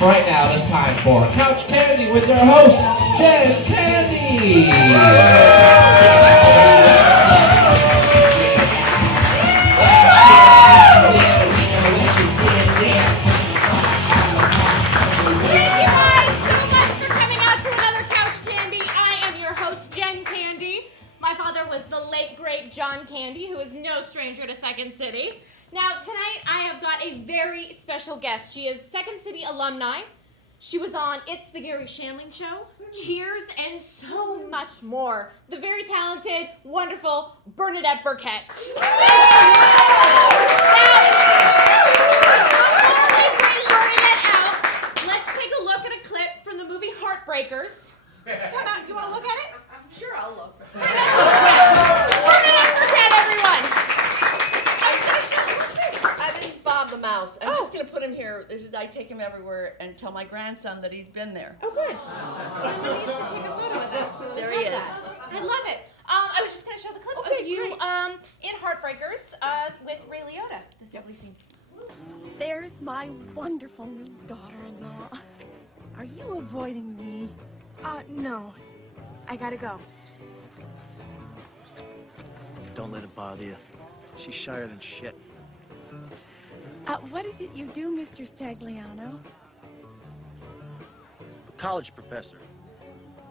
Right now, it's time for Couch Candy with your host, Jen Candy. John Candy, who is no stranger to Second City. Now, tonight I have got a very special guest. She is Second City alumni. She was on It's the Gary Shandling Show, Cheers, and so much more. The very talented, wonderful Bernadette Birkett. Now, before we bring Bernadette out, let's take a look at a clip from the movie Heartbreakers. Come on, you want to look at it? Sure, I'll look. Bernadette Birkett, everyone. This is Bob the Mouse. I'm just going to put him here. I take him everywhere and tell my grandson that he's been there. Oh, good. Someone needs to take a photo of that. So There he is. I love it. I was just going to show the clip of you in Heartbreakers with Ray Liotta. This lovely scene. There's my wonderful new daughter-in-law. Are you avoiding me? No. I gotta go. Don't let it bother you. She's shyer than shit. What is it you do, Mr. Stagliano? A college professor.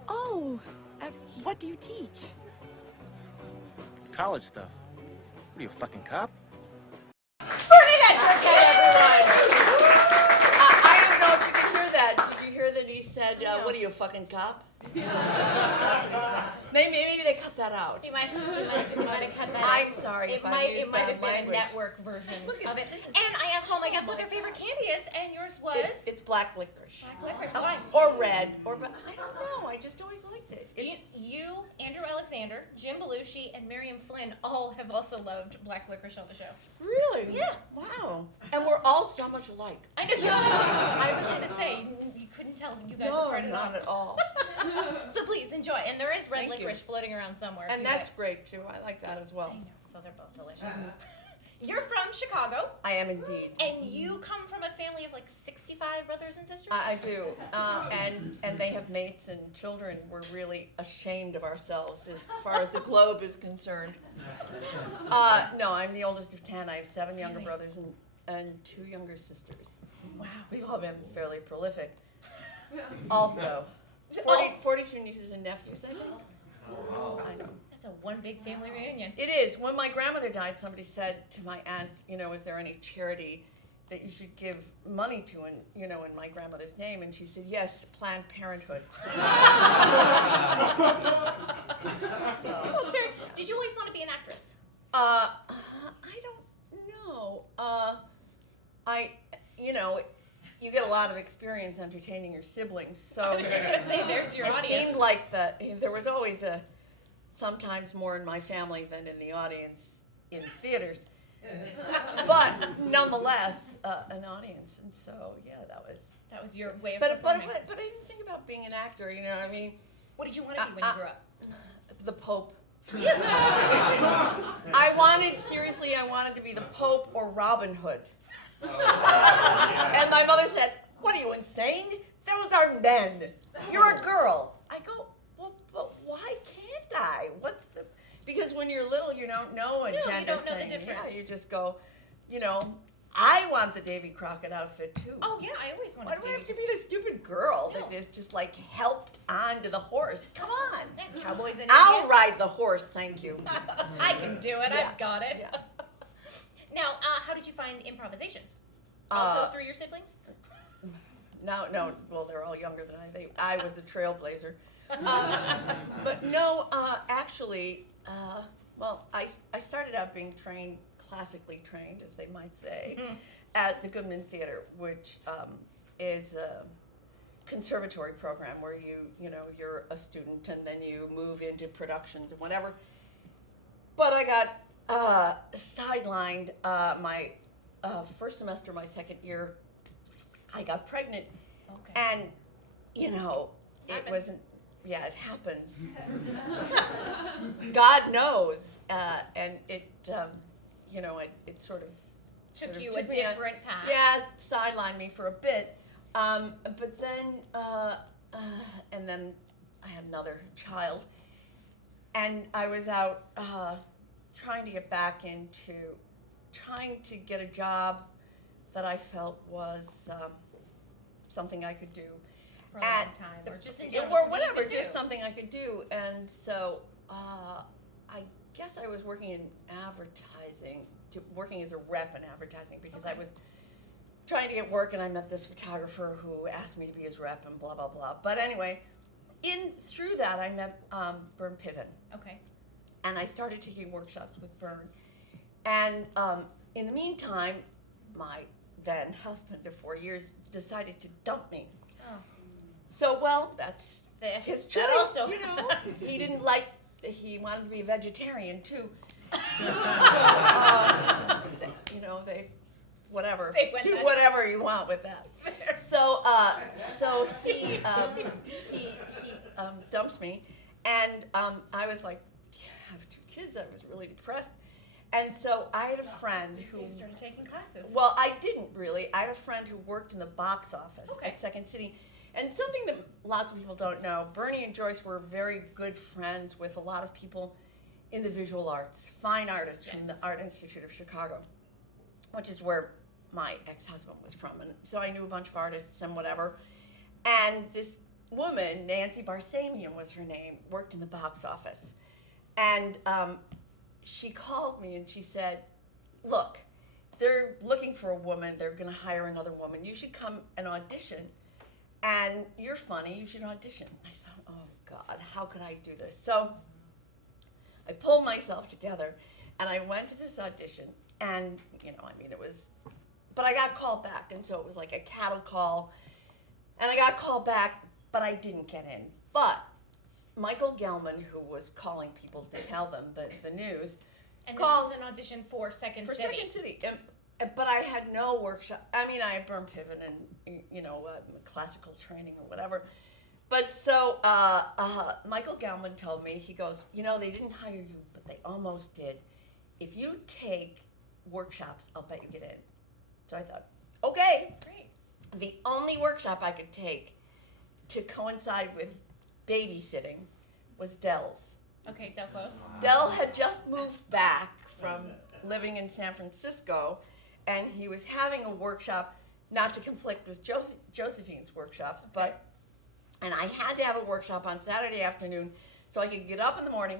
Oh, what do you teach? College stuff. What are you, a fucking cop? Bernadette Birkett, everyone. I don't know if you can hear that. Did you hear that he said, what are you, a fucking cop? That's what he said. Maybe they cut that out. You might have cut that out. I'm sorry if I used It might have bad been a language. network version of it. And I asked all my guests what their favorite candy is, and yours was? It's black licorice. Black licorice. Why? Or red. I don't know. I just always liked it. You, Andrew Alexander, Jim Belushi, and Miriam Flynn all have also loved black licorice on the show. Really? Yeah. Wow. And we're all so much alike. I know you should. I was going to say, you couldn't tell you guys apart at all. Not at all. So please, enjoy. And there is red Thank licorice you. floating around somewhere. And that's great, too. I like that as well. I know, so they're both delicious. You're from Chicago, I am indeed. and you come from a family of like 65 brothers and sisters? I do. And they have mates and children. We're really ashamed of ourselves as far as the globe is concerned. No, I'm the oldest of 10. I have 7 younger brothers and 2 younger sisters. Wow. We've all been fairly prolific. Also, 42 nieces and nephews, I think. I know. That's a one big family reunion. It is. When my grandmother died, somebody said to my aunt, is there any charity that you should give money to in my grandmother's name? And she said, yes, Planned Parenthood. Well, did you always want to be an actress? I don't know. You get a lot of experience entertaining your siblings, so I was just going to say, there's your audience. It seemed like there was always sometimes more in my family than in the audience in theaters. But nonetheless, an audience, and so that was your way of But performing. I didn't think about being an actor. You know what I mean? What did you want to be when you grew up? The Pope. I wanted to be the Pope or Robin Hood. And my mother said, "What are you, insane? Those are men. You're a girl." I go, "Well, but why can't I? Because when you're little, you don't know a gender you don't know thing. the difference. Yeah, you just go, I want the Davy Crockett outfit too. Oh, yeah, I always wanted Why do I have to be the stupid girl that is just like helped onto the horse? Come on. Yeah, cowboys and I'll Indians. ride the horse, thank you. I can do it. Yeah. I've got it. Yeah. Now, how did you find improvisation? Also through your siblings? No, well, they're all younger than I was a trailblazer. But no, actually, I started out being classically trained, as they might say, at the Goodman Theater, which is a conservatory program where you're a student and then you move into productions and whatever. But I got sidelined my first semester, my second year. I got pregnant, and it wasn't. Yeah, it happens. God knows, and it sort of Took you a different path. Yeah, sidelined me for a bit. But then, and then I had another child, and I was out trying to get back into trying to get a job that I felt was something I could do. For a long time, or just in general, or something you whatever, could just do. something I could do. And so I guess I was working in advertising, working as a rep in advertising, because I was trying to get work, and I met this photographer who asked me to be his rep and blah, blah, blah. But anyway, through that, I met Bern Piven. Okay. And I started taking workshops with Bern. And in the meantime, my then husband of 4 years decided to dump me. Oh. So, well, that's That- his that choice, also- you know. He didn't like, he wanted to be a vegetarian too. So, you know, whatever. They went Do that- whatever you want with that. So, he dumps me, and I was like, yeah, I have 2 kids. I was really depressed, and so I had a friend So who. you started taking classes. Well, I didn't really. I had a friend who worked in the box office Okay. at Second City. And something that lots of people don't know, Bernie and Joyce were very good friends with a lot of people in the visual arts, fine artists from the Yes. Art Institute of Chicago, which is where my ex-husband was from. And so I knew a bunch of artists and whatever. And this woman, Nancy Barsamian was her name, worked in the box office. And she called me and she said, look, they're looking for a woman, they're gonna hire another woman. You should come and audition, and you're funny, you should audition. I thought, oh God, how could I do this? So I pulled myself together and I went to this audition, and you know, I mean, it was, but I got called back, and so it was like a cattle call, and I got called back, but I didn't get in. But Michael Gelman, who was calling people to tell them the news, and called- this is an audition for Second for City. Second City. But I had no workshop. I mean, I had Bern Piven and, you know, classical training or whatever. But so Michael Gelman told me, he goes, you know, they didn't hire you, but they almost did. If you take workshops, I'll bet you get in. So I thought, okay. Great. The only workshop I could take to coincide with babysitting was Dell's. Okay, Del Close. Dell had just moved back from living in San Francisco, and he was having a workshop, not to conflict with Josephine's workshops, but, and I had to have a workshop on Saturday afternoon so I could get up in the morning,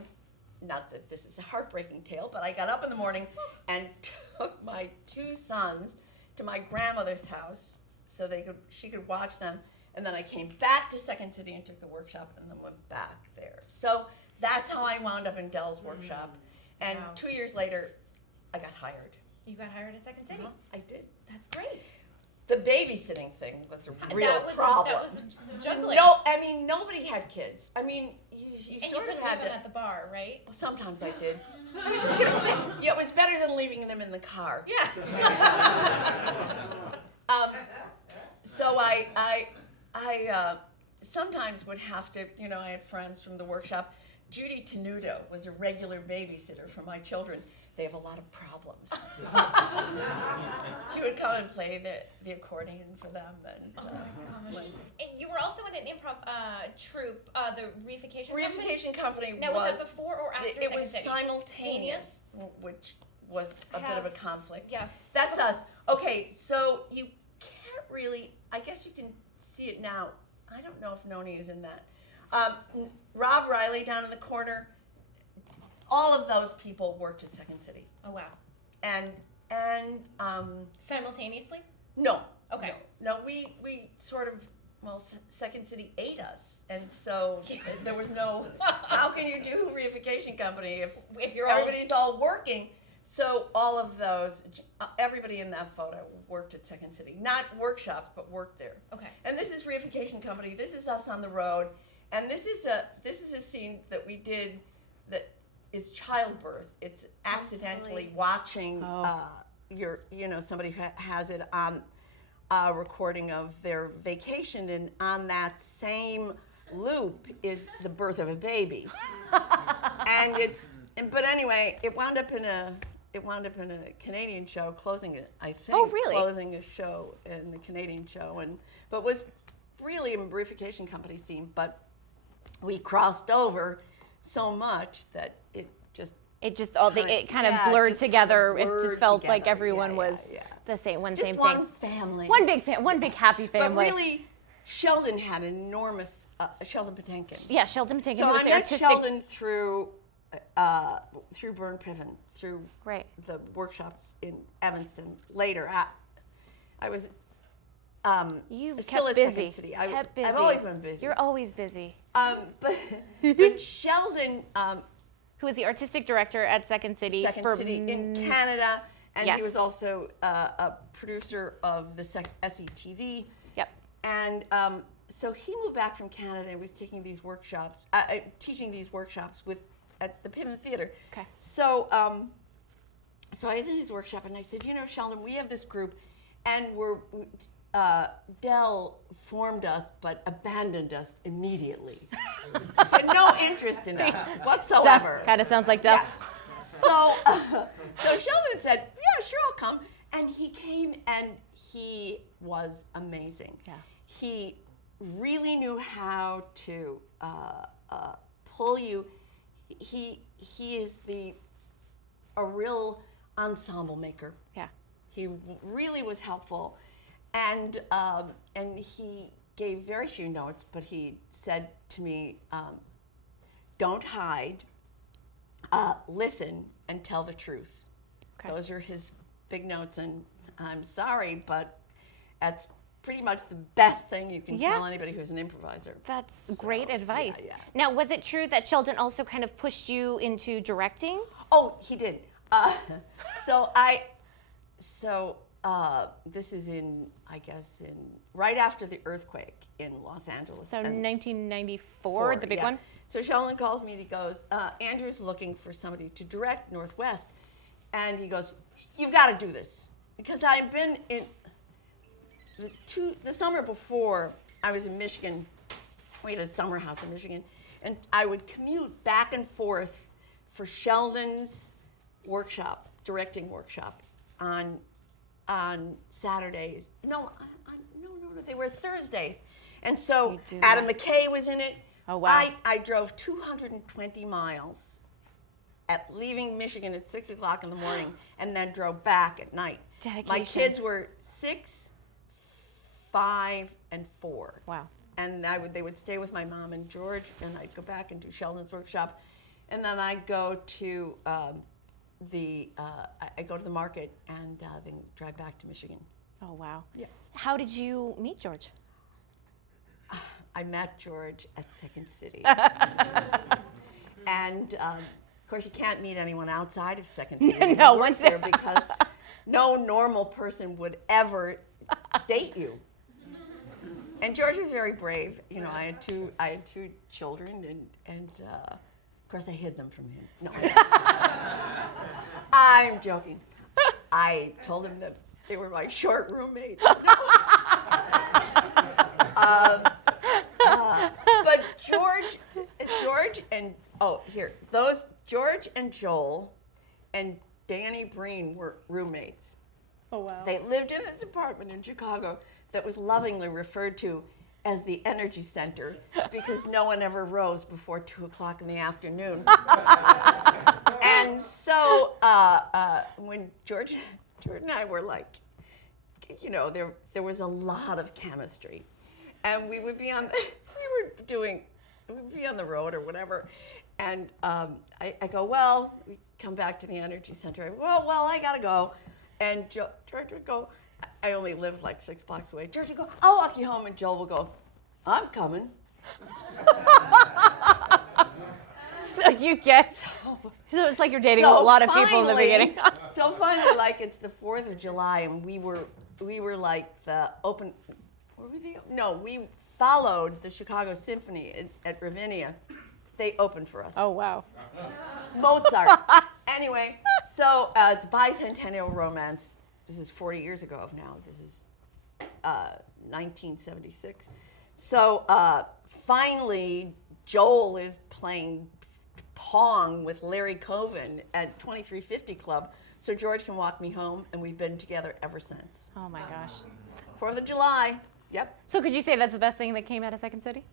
not that this is a heartbreaking tale, but I got up in the morning and took my 2 sons to my grandmother's house so she could watch them, and then I came back to Second City and took the workshop and then went back there. So that's how I wound up in Dell's workshop. And Wow. 2 years later, I got hired. You got hired at Second City. I did. That's great. The babysitting thing was a real that was problem. that was a juggling. No, I mean, nobody had kids. I mean, you and you sort of couldn't had leave them to. at the bar, right? Well, sometimes I did. I was just gonna say. Yeah, it was better than leaving them in the car. Yeah. So I sometimes would have to, you know, I had friends from the workshop. Judy Tenuto was a regular babysitter for my children. They have a lot of problems. She would come and play the accordion for them. And, Oh my gosh. And you were also in an improv troupe, the Reification Company? Reification Company Now, was that before or after it Second was City? simultaneous, which was a bit of a conflict. Yeah. That's us. Okay, so you can't really, I guess you can see it now. I don't know if Noni is in that. Rob Riley down in the corner, all of those people worked at Second City. Oh wow. And Simultaneously? no. Okay. No, we sort of, well, Second City ate us. And so there was no, how can you do Reification Company if you're all- everybody's all working? So all of those, everybody in that photo worked at Second City. Not workshops, but worked there. Okay. And this is Reification Company. This is us on the road. And this is a scene that we did that is childbirth. It's accidentally watching somebody has it on a recording of their vacation, and on that same loop is the birth of a baby. But anyway, it wound up in it wound up in a Canadian show, closing it. I think. Oh, really? Closing a show in the Canadian show, but was really a verification company scene. But we crossed over so much that it kind of blurred just together. kind of It just blurred felt like together. everyone Yeah, was yeah. the same, Just same one thing. family. One big happy family. But really, Sheldon had enormous. Sheldon Patinkin. Yeah, Sheldon Patinkin, So who was I the met artistic. Sheldon through Bern Piven, through Right. the workshops in Evanston. Later, I was You've still kept at busy. Second City. Kept busy. I've always been busy. You're always busy. But Sheldon, Who was the artistic director at Second City in Canada, and Yes. he was also a producer of the SETV. Yep. And so he moved back from Canada and was taking these workshops, teaching these workshops at the Piven Theater. Okay. So, so I was in his workshop and I said, Sheldon, we have this group, and Dell formed us but abandoned us immediately. Had no interest in us whatsoever. Kind of sounds like Dell. Yeah. So Sheldon said, "Yeah, sure, I'll come." And he came, and he was amazing. Yeah. He really knew how to pull you. He is a real ensemble maker. Yeah. He really was helpful, and he gave very few notes, but he said to me, "Don't hide. Listen and tell the truth." Okay. Those are his big notes, and I'm sorry, but that's pretty much the best thing you can tell anybody who's an improviser. That's great advice. yeah. Now, was it true that Sheldon also kind of pushed you into directing? Oh, he did. This is right after the earthquake in Los Angeles. So And 1994, the big one? So Sheldon calls me and he goes, Andrew's looking for somebody to direct Northwest. And he goes, "You've got to do this." Because I've been in the summer before, I was in Michigan. We had a summer house in Michigan. And I would commute back and forth for Sheldon's workshop, directing workshop, on Saturdays. No, they were Thursdays. And so You do Adam that. McKay was in it. Oh, wow. I drove 220 miles leaving Michigan at 6 o'clock in the morning and then drove back at night. Dedication. My kids were 6, 5, and 4. Wow. And they would stay with my mom and George, and I'd go back and do Sheldon's workshop. And then I'd go to I go to the market and then drive back to Michigan. Oh, wow. Yeah. How did you meet George? I met George at Second City. And of course, you can't meet anyone outside of Second City. when No, you work once- there because no normal person would ever date you. And George was very brave. I had two children, and of course I hid them from him. No, I'm joking. I told him that they were my short roommates. But George and George and Joel and Danny Breen were roommates. Oh, wow. They lived in this apartment in Chicago that was lovingly referred to as the Energy Center because no one ever rose before 2 o'clock in the afternoon. And so when George and I were like, there was a lot of chemistry. And we would be on the road or whatever. And I go, "Well," we come back to the Energy Center. I go, well, I gotta go. And George would go, I only lived like 6 blocks away. George would go, "I'll walk you home." And Joel would go, "I'm coming." So so it's like you're dating a lot of people in the beginning. So finally, like it's the 4th of July, and we were like the open. We followed the Chicago Symphony at Ravinia. They opened for us. Oh, wow. Mozart. Anyway, so it's bicentennial romance. This is 40 years ago now. This is 1976. So finally, Joel is playing Pong with Larry Coven at 2350 Club so George can walk me home, and we've been together ever since. Oh my gosh. 4th of July. Yep. So could you say that's the best thing that came out of Second City?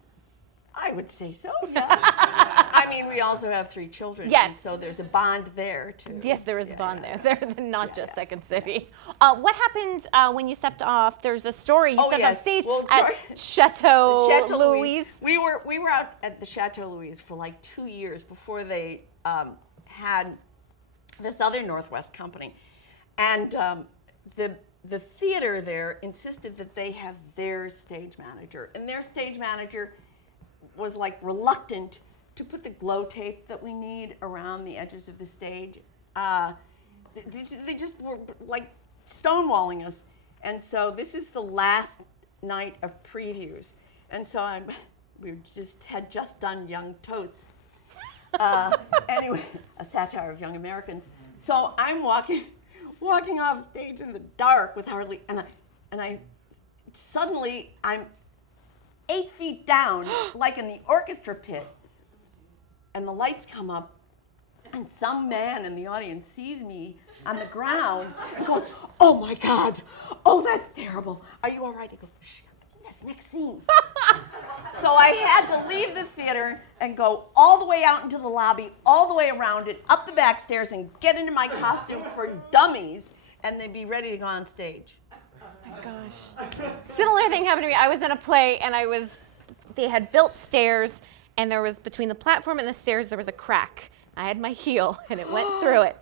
I would say so, yeah. I mean, we also have 3 children. Yes. So there's a bond there, too. Yes, there is a bond there. They're not just yeah. Second City. What happened when you stepped off? There's a story. You stepped off stage at Chateau Louise. We were out at the Chateau Louise for like 2 years before they had the Southern Northwest Company. And the theater there insisted that they have their stage manager. And their stage manager was like reluctant to put the glow tape that we need around the edges of the stage. They just were like stonewalling us. And so this is the last night of previews. And so we had just done Young Totes. Anyway, a satire of young Americans. So I'm walking off stage in the dark with hardly, and I suddenly I'm 8 feet down, like in the orchestra pit, and the lights come up, and some man in the audience sees me on the ground and goes, "Oh my God, oh that's terrible. Are you all right?" I go, "Shh, that's next scene." So I had to leave the theater and go all the way out into the lobby, all the way around it, up the back stairs, and get into my costume for dummies, and then be ready to go on stage. Gosh. Similar thing happened to me. I was in a play and they had built stairs, and there was between the platform and the stairs there was a crack. I had my heel and it went through it.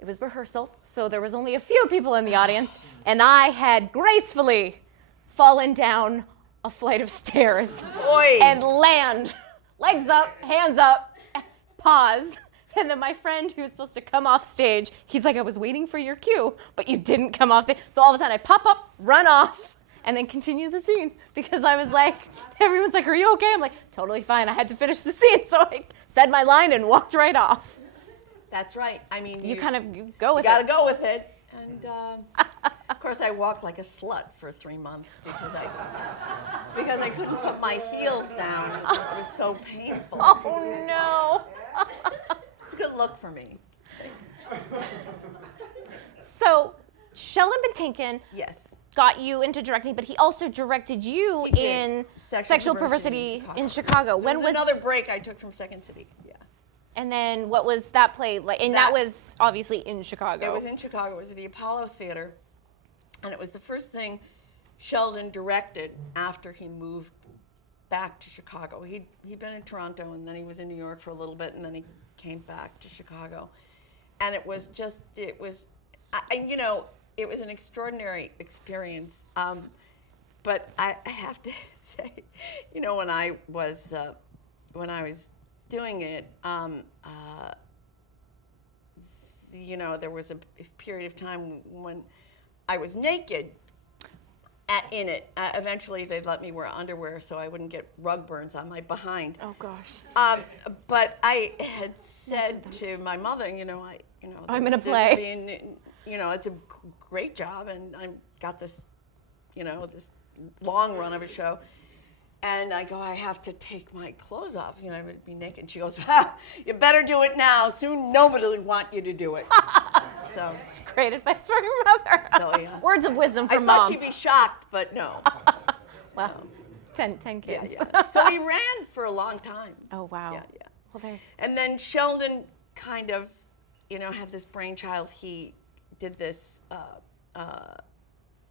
It was rehearsal, so there was only a few people in the audience, and I had gracefully fallen down a flight of stairs and land, legs up, hands up, pause. And then my friend who was supposed to come off stage, he's like, "I was waiting for your cue, but you didn't come off stage." So all of a sudden I pop up, run off, and then continue the scene because I was like, everyone's like, "Are you okay?" I'm like, "Totally fine." I had to finish the scene, so I said my line and walked right off. That's right. I mean, You go with it. You gotta go with it. And of course, I walked like a slut for 3 months because I couldn't put my heels down. It was so painful. Oh no. It's a good look for me. So Sheldon Patinkin Yes. got you into directing, but he also directed you He did. in Sexual Perversity Perversity in Chicago. When was another break I took from Second City? Yeah. And then what was that play like? And that was obviously in Chicago. It was in Chicago. It was at the Apollo Theater, and it was the first thing Sheldon directed after he moved back to Chicago. He'd been in Toronto, and then he was in New York for a little bit, and then he came back to Chicago. And it was it was an extraordinary experience. But I have to say, when I was doing it, there was a period of time when I was naked in it. Eventually, they'd let me wear underwear so I wouldn't get rug burns on my behind. Oh gosh. But I had said to my mother, I'm in a play. It's a great job, and I got this, this long run of a show. And I go, I have to take my clothes off. I would be naked. And she goes, "You better do it now. Soon nobody will want you to do it." So It's great advice from your mother. So, yeah. Words of wisdom I from thought mom. she'd be shocked, but no. Well, 10 kids. Yeah. So we ran for a long time. Oh wow. Yeah. Well, there. And then Sheldon kind of, had this brainchild. He did this.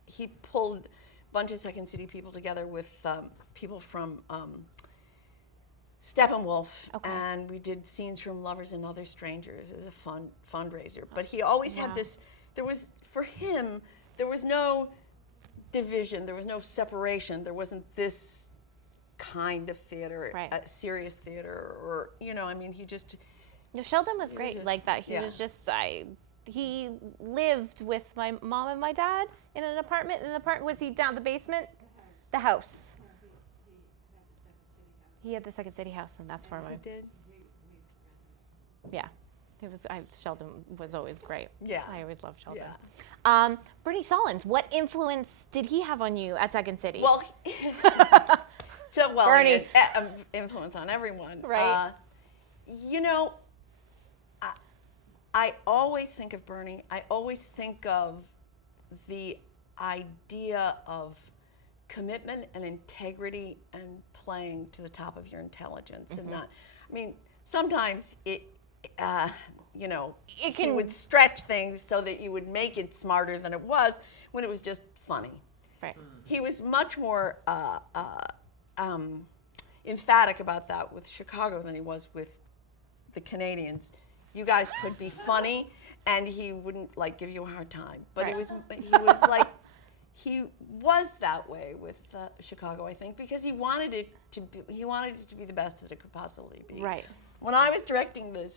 He pulled a bunch of Second City people together with people from Steppenwolf, and we did scenes from Lovers and Other Strangers as a fundraiser. But he always had this. For him, there was no division. There was no separation. There wasn't this kind of theater, Right. Serious theater, or he just. Sheldon was great just- like that. He yeah. was just he lived with my mom and my dad in an apartment. In the apartment, was he down the basement? The house. He had the Second City house, and that's where He did. yeah. It was. Sheldon was always great. Yeah. I always loved Sheldon. Yeah. Bernie Solins, what influence did he have on you at Second City? Well, Bernie. He had influence on everyone. Right. I always think of Bernie. I always think of the idea of commitment and integrity and playing to the top of your intelligence, and not. I mean, sometimes it, you know, he would stretch things so that you would make it smarter than it was when it was just funny. Right. He was much more emphatic about that with Chicago than he was with the Canadians. You guys could be funny, and he wouldn't like give you a hard time. But he was like, he was that way with Chicago, I think, because he wanted it to be the best that it could possibly be. Right. When I was directing when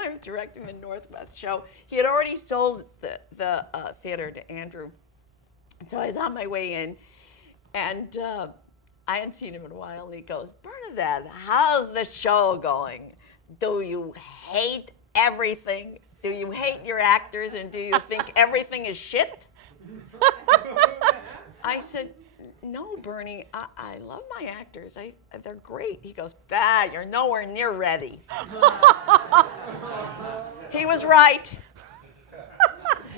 I was directing the Northwest show, he had already sold the theater to Andrew. And so I was on my way in, and I hadn't seen him in a while, and he goes, "Bernadette, how's the show going? Do you hate everything? Do you hate your actors, and do you think everything is shit?" I said, "No, Bernie, I love my actors. They're great." He goes, "You're nowhere near ready." He was right.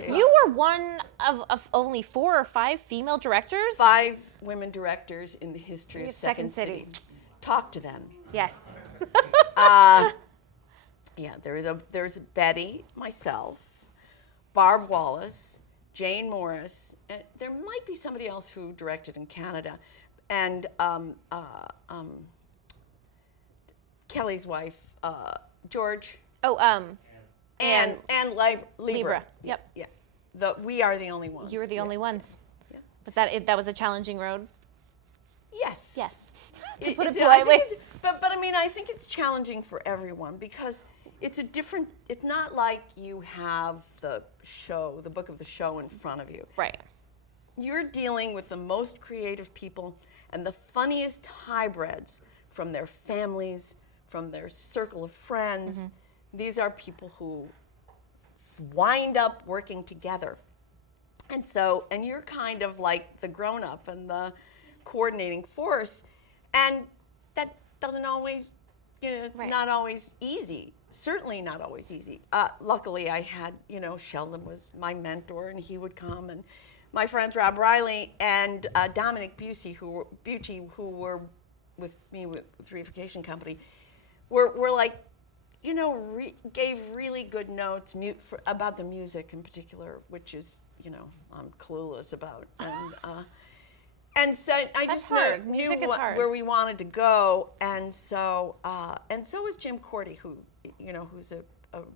You were one of only 4 or 5 female directors? 5 women directors in the history of Second City. Talk to them. Yes. Yeah, there's Betty, myself, Barb Wallace, Jane Morris, and there might be somebody else who directed in Canada, and Kelly's wife, George. Oh, And Libra. Yep. Yeah. We are the only ones. You were the only ones. Yeah. Was that it? That was a challenging road? Yes. Yes. To put it I think politely. but I mean, I think it's challenging for everyone because it's not like you have the book of the show in front of you. Right. You're dealing with the most creative people and the funniest hybrids from their families, from their circle of friends. Mm-hmm. These are people who wind up working together. And you're kind of like the grown-up and the coordinating force. And that doesn't always, it's Right. not always easy. Certainly not always easy. Luckily, I had, Sheldon was my mentor, and he would come. And my friends Rob Riley and Dominic Busey, who were with me with Reification Company, were like, gave really good notes about the music in particular, which is, I'm clueless about. And so I That's just hard. knew Music is hard. where we wanted to go. And so was Jim Cordy, who's a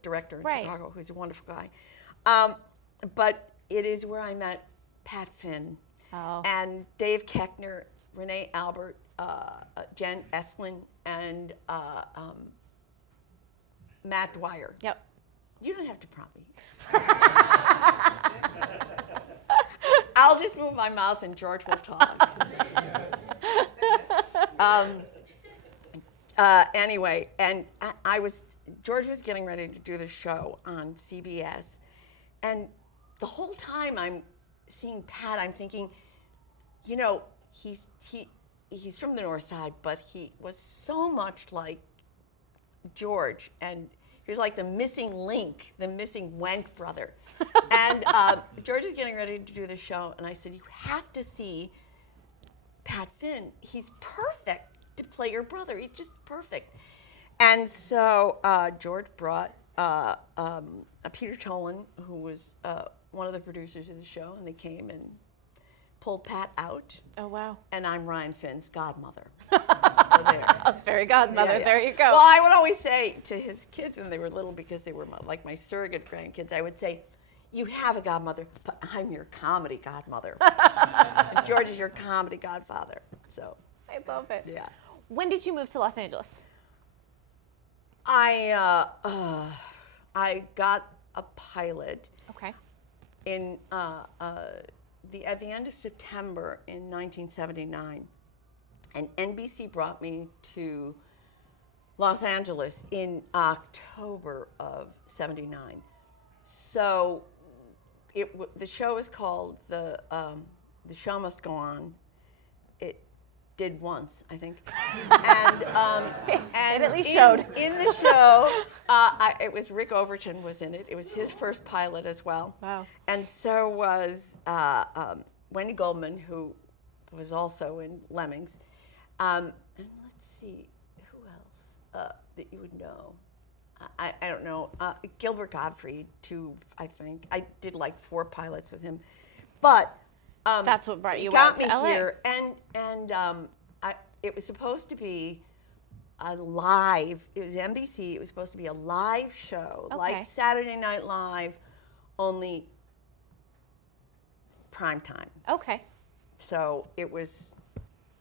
director in Right. Chicago, who's a wonderful guy. But it is where I met Pat Finn and Dave Keckner, Renee Albert, Jen Estlin, and Matt Dwyer. Yep. You don't have to prompt me. I'll just move my mouth and George will talk. Anyway, and George was getting ready to do the show on CBS, and the whole time I'm seeing Pat, I'm thinking, he's from the North Side, but he was so much like George, and he was like the missing link, the missing Wendt brother. And George was getting ready to do the show, and I said, "You have to see Pat Finn. He's perfect to play your brother. He's just perfect." And so George brought Peter Tolan, who was one of the producers of the show, and they came and pulled Pat out. Oh, wow. And I'm Ryan Finn's godmother. So there. Fairy godmother. Yeah. There you go. Well, I would always say to his kids when they were little, because they were like my surrogate grandkids, I would say, "You have a godmother, but I'm your comedy godmother." And George is your comedy godfather. So I love it. yeah. When did you move to Los Angeles? I got a pilot Okay. in at the end of September in 1979, and NBC brought me to Los Angeles in October of '79. So the show is called The Show Must Go On. It did once, I think. And It at least showed. In the show, it was Rick Overton was in it. It was his first pilot as well. Wow. And so was Wendy Goldman, who was also in Lemmings. And let's see, who else that you would know? I don't know. Gilbert Gottfried, too, I think. I did like 4 pilots with him. But That's what brought you got out to me LA. here. And it was supposed to be a live, it was NBC, it was supposed to be a live show, Okay. like Saturday Night Live, only prime time. Okay. So it was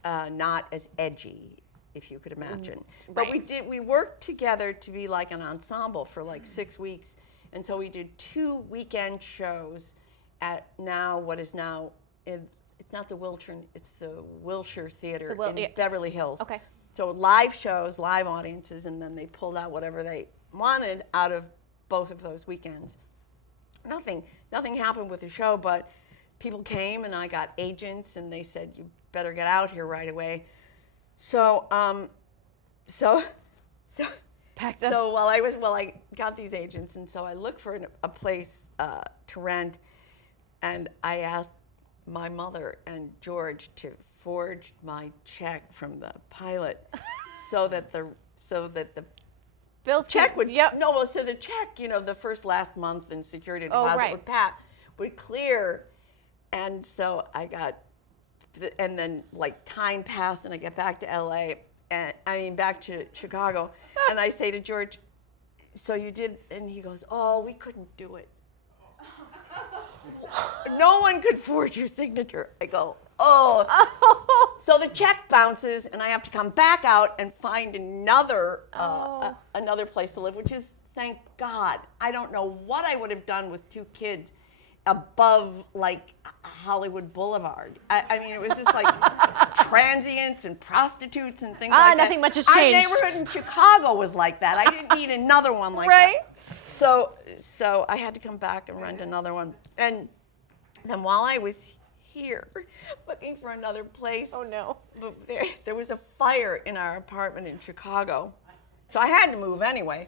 not as edgy, if you could imagine. But right. we worked together to be like an ensemble for like 6 weeks. And so we did 2 weekend shows at what is now, it's not the Wiltern, it's the Wilshire Theater in Beverly Hills. Okay. So live shows, live audiences, and then they pulled out whatever they wanted out of both of those weekends. Nothing happened with the show, but people came and I got agents and they said, you better get out here right away. So Packed up. So I got these agents, and so I looked for a place to rent, and I asked my mother and George to forge my check from the pilot, so that the Bill's check would Yep. the check, the last month and security Oh, deposit right. would clear, and so I got, and then like time passed, and I get back to LA. Back to Chicago, and I say to George, so you did, and he goes, oh, we couldn't do it. No one could forge your signature. I go, oh. So the check bounces, and I have to come back out and find another place to live, which is, thank God. I don't know what I would have done with 2 kids above like Hollywood Boulevard. It was just like transients and prostitutes and things like that. Nothing much has Our changed. neighborhood in Chicago was like that. I didn't need another one like Right. that. So I had to come back and rent another one. And then while I was here looking for another place, Oh no. there was a fire in our apartment in Chicago. So I had to move anyway.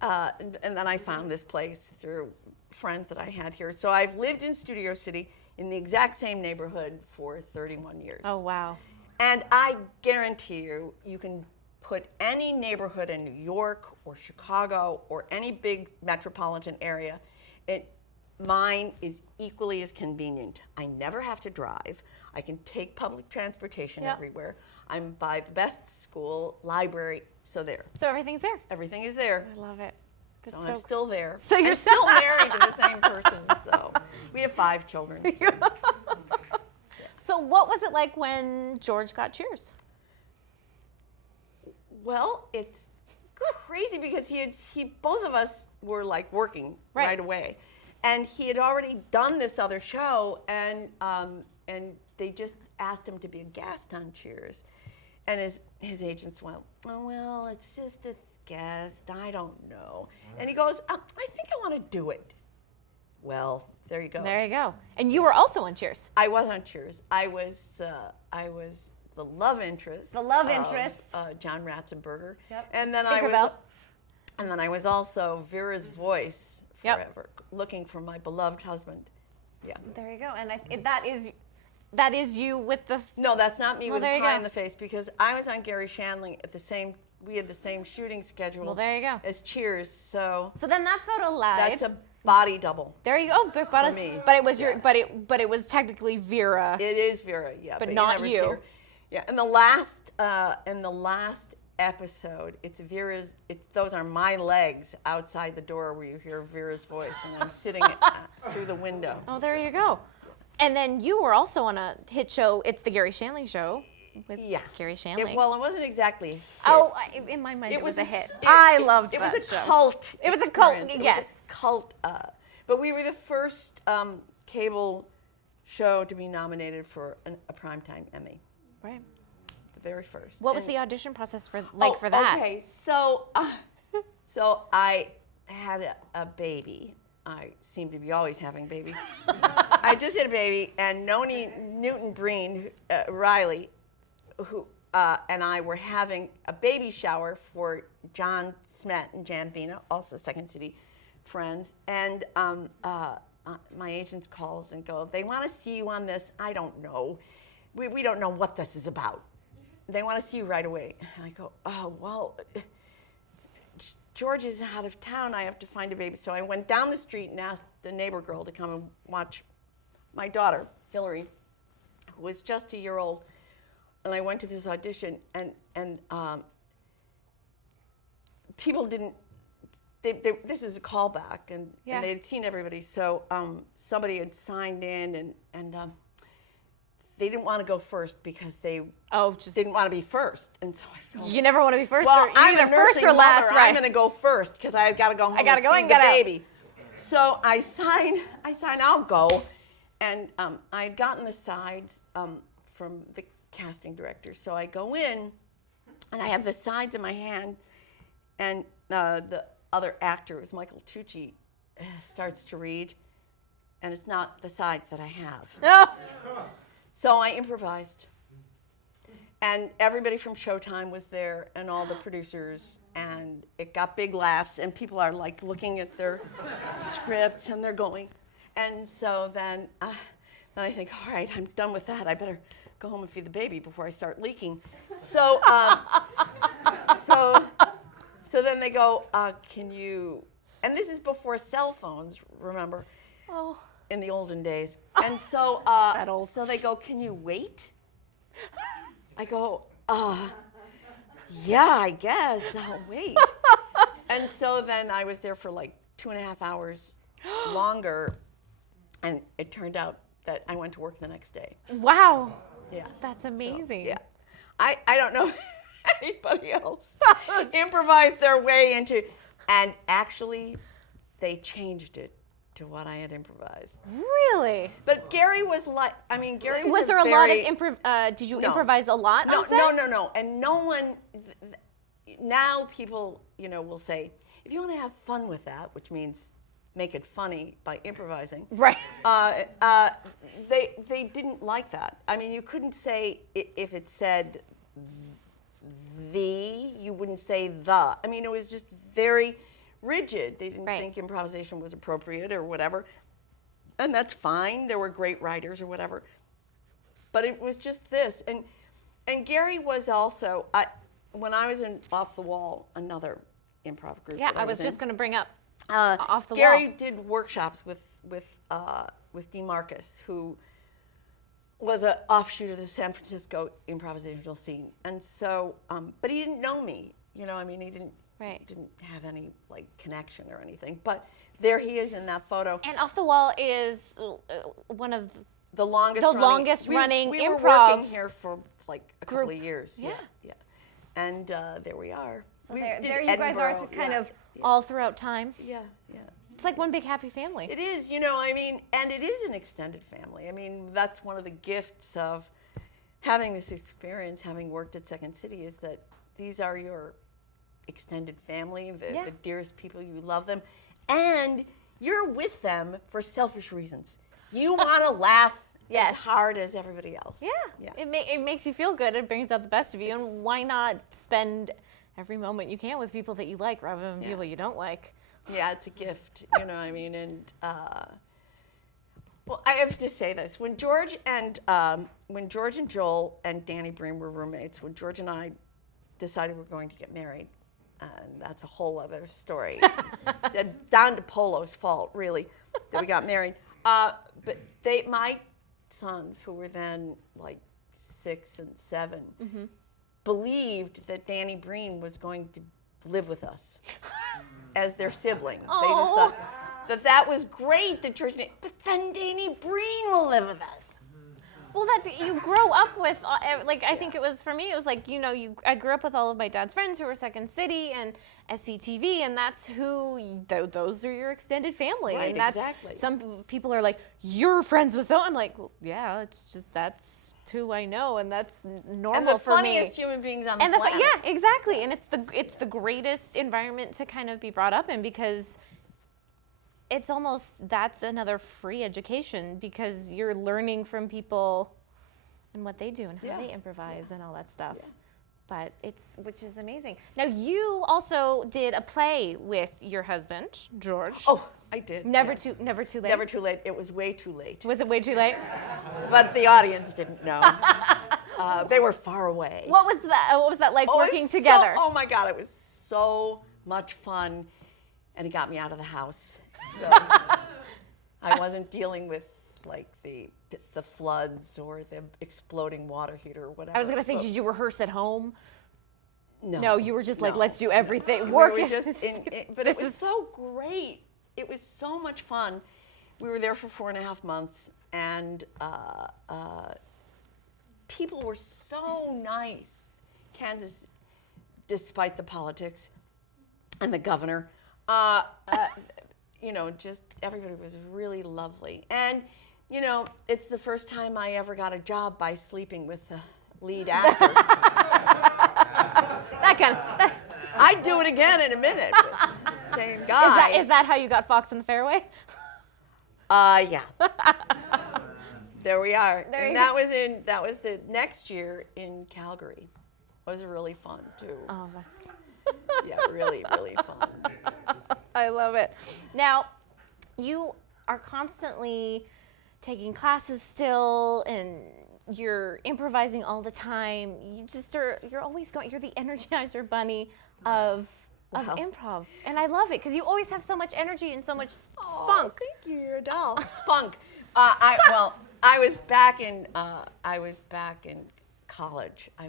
And then I found this place through friends that I had here. So I've lived in Studio City in the exact same neighborhood for 31 years. Oh wow. And I guarantee you can put any neighborhood in New York or Chicago or any big metropolitan area, mine is equally as convenient. I never have to drive. I can take public transportation Yep. everywhere. I'm by the best school, library, so there. So everything's there. Everything is there. I love it. So That's I'm so still there. So you're I'm still married to the same person. So we have 5 children. So what was it like when George got Cheers? Well, it's crazy because both of us were like working right away, and he had already done this other show, and they just asked him to be a guest on Cheers, and his agents went, oh, well, it's just a guest, I don't know, and he goes, I think I want to do it. Well, there you go. There you go. And you were also on Cheers. I was on Cheers. I was the love interest. The love of, interest. John Ratzenberger. Yep. And then Tinkerbell. I was also Vera's voice Yep. forever, looking for my beloved husband. Yeah. There you go. And that is you with the. No, that's not me Well, with there a you pie go. in the face, because I was on Gary Shandling at the same. We had the same shooting schedule. Well, there you go. As Cheers, so So then that photo lied. that's a body double. There you go. But me. But it was but it was technically Vera. It is Vera, yeah, But you not never see you. her. Yeah, in the last episode, it's Vera's. Those are my legs outside the door where you hear Vera's voice, and I'm sitting through the window. Oh, there you go. And then you were also on a hit show. It's the Gary Shandling Show with Gary Shandling. It wasn't exactly a hit. Oh, in my mind, it was a hit. It I loved it. that It was a show. cult. It was a cult. experience. Yes. It was a cult. But we were the first cable show to be nominated for a Primetime Emmy. Right. The very first. What was And- the audition process for for that? Okay, so I had a baby. I seem to be always having babies. I just had a baby, and Noni Newton-Breen, Riley, who and I were having a baby shower for John Smet and Jan Vina, also Second City friends. And my agent calls and goes, they want to see you on this. I don't know. We don't know what this is about. They want to see you right away. And I go, oh, well, George is out of town. I have to find a baby. So I went down the street and asked the neighbor girl to come and watch my daughter, Hillary, who was just a year old. And I went to this audition, and people didn't. This is a callback, and they had seen everybody. So somebody had signed in, and they didn't want to go first because they didn't want to be first. And so I go, You never want to be first. well, or I'm either a first nursing or last, mother. right? I'm going to go first because I've got to go home. I gotta and go feed and the get out. baby. So I sign. I'll go, and I had gotten the sides from the casting director. So I go in, and I have the sides in my hand, and the other actor, it was Michael Tucci, starts to read, and it's not the sides that I have. No. So I improvised. And everybody from Showtime was there, and all the producers, and it got big laughs, and people are like looking at their scripts, and they're going. And so then I think, all right, I'm done with that. I better go home and feed the baby before I start leaking. So, so then they go, can you, and this is before cell phones, remember? Oh. In the olden days. And so, That old. so they go, can you wait? I go, yeah, I guess, I'll wait. And so then I was there for like 2.5 hours longer, and it turned out that I went to work the next day. Wow. Yeah. That's amazing. Yeah. I don't know anybody else improvised their way into, and actually they changed it to what I had improvised. Really? But Gary was like, Gary Was there a lot of improv? Did you improvise a lot on set? No. And no one, now people, will say, if you want to have fun with that, which means make it funny by improvising. Right. They didn't like that. You couldn't say, if it said the, you wouldn't say the. It was just very rigid. They didn't think improvisation was appropriate or whatever. And that's fine. There were great writers or whatever. But it was just this. And Gary was also, when I was in Off the Wall, another improv group. Yeah, that I was in, just going to bring up Off the Gary Wall. did workshops with Dean Marcus, who was an offshoot of the San Francisco improvisational scene. And so, but he didn't know me. He didn't have any connection or anything. But there he is in that photo. And Off the Wall is one of The longest running improv. We were working here for a couple of years. Yeah. And there we are. So We there did you guys are Edinburgh, kind of yeah. all throughout time. Yeah. It's like one big happy family. It is, and it is an extended family. That's one of the gifts of having this experience, having worked at Second City, is that these are your extended family, the dearest people. You love them, and you're with them for selfish reasons. You want to laugh as hard as everybody else. Yeah. It makes you feel good. It brings out the best of you. And why not spend every moment you can with people that you like rather than people you don't like? Yeah, it's a gift, and well, I have to say this: when George and Joel and Danny Breen were roommates, when George and I decided we're going to get married, and that's a whole other story, down to Polo's fault, really, that we got married. But my sons, who were then 6 and 7, believed that Danny Breen was going to live with us as their sibling. They just thought that was great, the church name, but then Danny Breen will live with us. Well, you grow up with, I think it was, for me, it was I grew up with all of my dad's friends who were Second City and SCTV, and that's who, those are your extended family. Right, and that's, exactly. Some people are like, you're friends with so, I'm like, well, yeah, it's just, that's who I know, and that's normal for me. And the funniest human beings on the And planet. yeah, exactly, and it's the greatest environment to kind of be brought up in, because it's almost, that's another free education because you're learning from people and what they do and how they improvise and all that stuff. Yeah. But which is amazing. Now you also did a play with your husband, George. Oh, I did. Never too late. Never too late. It was way too late. Was it way too late? But the audience didn't know. They were far away. What was that like working together? Oh my God, it was so much fun, and it got me out of the house. So I wasn't dealing with like the floods or the exploding water heater or whatever. I was gonna say, did you rehearse at home? No, you were just like, let's do everything. But it was so great. It was so much fun. We were there for 4.5 months, and people were so nice. Candace, despite the politics and the governor, just everybody was really lovely. And, it's the first time I ever got a job by sleeping with the lead actor. I'd do it again in a minute. Same guy. Is that how you got Fox in the Fairway? Yeah. There we are. That was the next year in Calgary. It was really fun too. Oh, that's yeah, really, really fun. I love it. Now, you are constantly taking classes still, and you're improvising all the time. You're always going. You're the Energizer Bunny of improv, and I love it because you always have so much energy and so much spunk. Oh, thank you. You're a doll. Spunk. I was back in college. I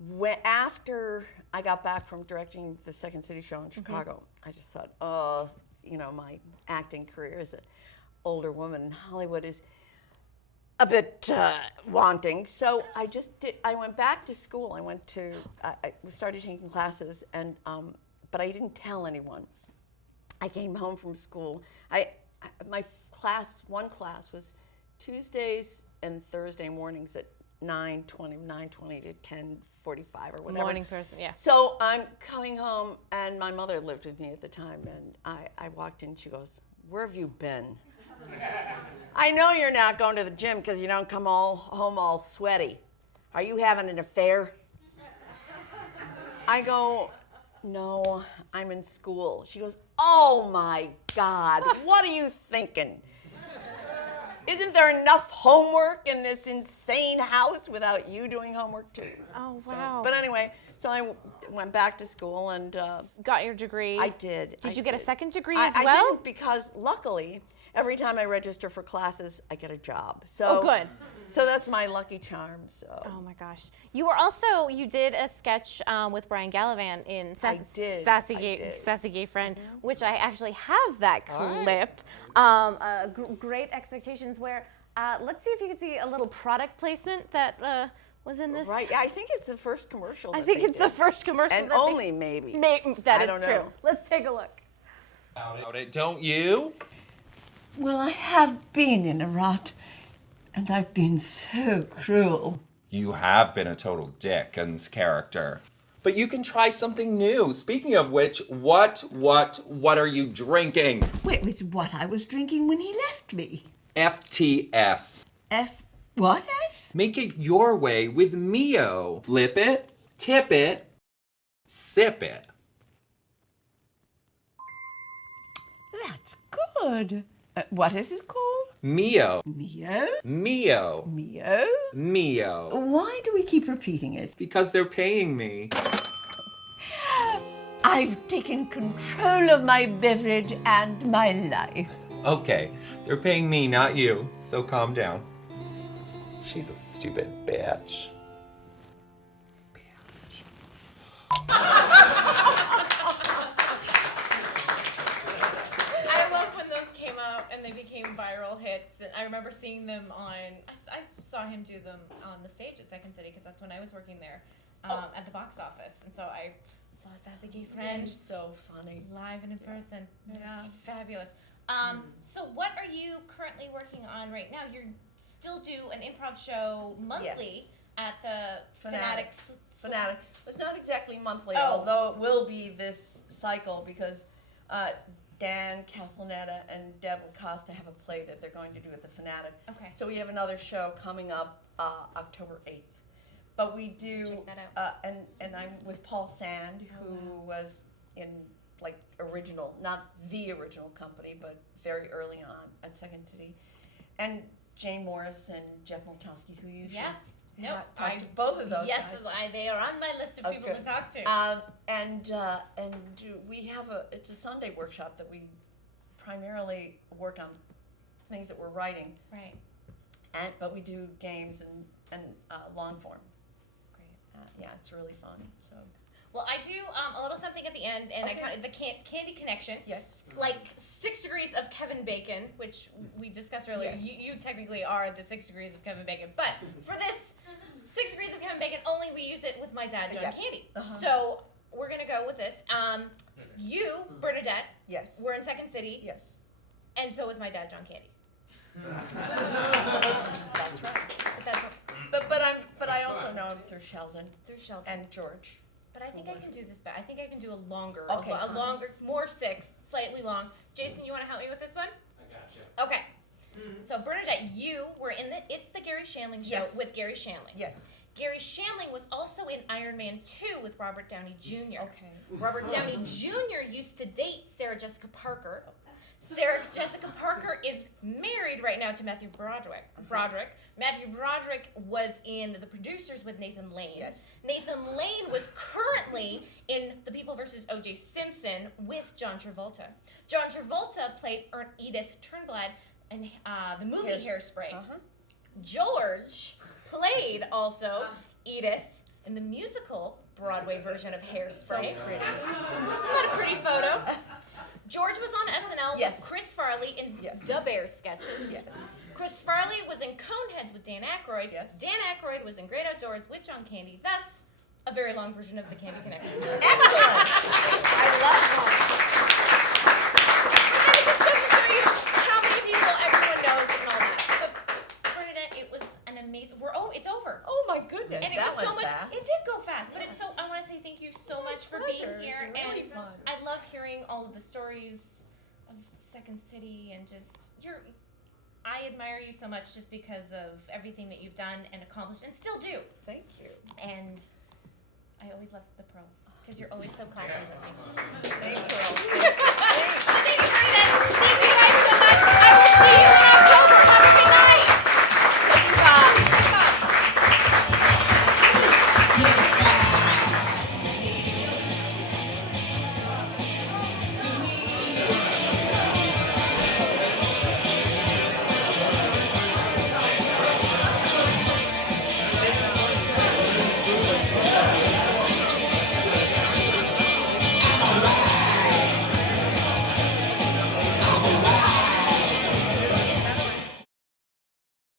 went after I got back from directing the Second City show in Chicago. I just thought, my acting career as an older woman in Hollywood is a bit wanting. So I went back to school. I started taking classes, and but I didn't tell anyone. I came home from school. One class was Tuesdays and Thursday mornings at 9:20 to 10:45 or whatever. Morning person, yeah. So I'm coming home, and my mother lived with me at the time, and I walked in, she goes, "Where have you been?" "I know you're not going to the gym because you don't come home all sweaty. Are you having an affair?" I go, "No, I'm in school." She goes, "Oh my God, what are you thinking? Isn't there enough homework in this insane house without you doing homework too?" Oh, wow. But anyway, so I went back to school and got your degree. I did. Did you get a second degree as I well? didn't, because luckily, every time I register for classes, I get a job. So, good. So that's my lucky charm. So. Oh my gosh. You did a sketch with Brian Gallivan in Sassy Gay Friend, which I actually have that clip. Great Expectations, where, let's see if you can see a little product placement that was in this. Right, yeah, I think it's the first commercial. I think it's the first commercial. And only maybe. That I is don't true. know. Let's take a look. About it, don't you? Well, I have been in a rut, and I've been so cruel. You have been a total Dickens character. But you can try something new. Speaking of which, what are you drinking? Well, it was what I was drinking when he left me. FTS. What S? Make it your way with Mio. Flip it, tip it, sip it. That's good. What is it called? Mio. Mio? Mio. Mio? Mio. Why do we keep repeating it? Because they're paying me. I've taken control of my beverage and my life. Okay, they're paying me, not you. So calm down. She's a stupid bitch. I love when those came out and they became viral hits. And I remember seeing them I saw him do them on the stage at Second City because that's when I was working there at the box office. And so I saw Sassy Gay Friend. So funny. Live and in person. Yeah. Fabulous. So what are you currently working on right now? You still do an improv show monthly at the Fanatics. It's not exactly monthly, Oh. although it will be this cycle because Dan Castellaneta and Deb Lacosta have a play that they're going to do at the Fanatic. Okay. So we have another show coming up October 8th. But we do, Check that out. and I'm with Paul Sand, who was in like original, not the original company, but very early on at Second City, and Jane Morris and Jeff Moltowski, who you Yeah. should Nope. talk to both of those Yes, guys. they are on my list of Oh, people good. to talk to. And we have it's a Sunday workshop that we primarily work on things that we're writing, Right. but we do games and long form. Great. Yeah, it's really fun. So Well, I do a little something at the end, and Okay. I kind of the Candy Connection. yes, Like 6 degrees of Kevin Bacon, which we discussed earlier. Yes. You technically are the 6 degrees of Kevin Bacon, but for this 6 degrees of Kevin Bacon, only we use it with my dad, John Yeah. Candy. Uh-huh. So we're gonna go with this. You, Bernadette, yes, we're in Second City, yes. and so is my dad, John Candy. That's right. But that's But I also know him through Sheldon through Sheldon. and George. But I think I can do this better. I think I can do a longer, Okay, a fine. longer, more 6, slightly long. Jason, you want to help me with this one? I gotcha. Okay. So Bernadette, you were in It's the Gary Shandling Show Yes. with Gary Shandling. Yes. Gary Shandling was also in Iron Man 2 with Robert Downey Jr. Okay. Robert Downey Jr. used to date Sarah Jessica Parker. Sarah Jessica Parker is married right now to Matthew Broderick. Matthew Broderick was in The Producers with Nathan Lane. Yes. Nathan Lane was currently in The People vs. O.J. Simpson with John Travolta. John Travolta played Edith Turnblad in the movie Hairspray. Uh-huh. George played also Edith in the musical Broadway version of Hairspray. So pretty. What a pretty photo. George was on SNL Yes. with Chris Farley in Yes. The Bear sketches. Yes. Chris Farley was in Coneheads with Dan Aykroyd. Yes. Dan Aykroyd was in Great Outdoors with John Candy. Thus, a very long version of the Candy Connection. Excellent. I love And it just goes to show you how many people everyone knows and all that. But Bernadette, it was an amazing. It's over. Oh my goodness, And it that was so went much. fast. It did go fast, but it's so. I want to say thank you so much for pleasure. being here, It's really and fun. I love hearing all of the stories of Second City and just I admire you so much just because of everything that you've done and accomplished and still do. Thank you. And I always love the pearls because you're always so classy with me. Thank you. Thank you, Bernadette. Thank you guys so much. I will see you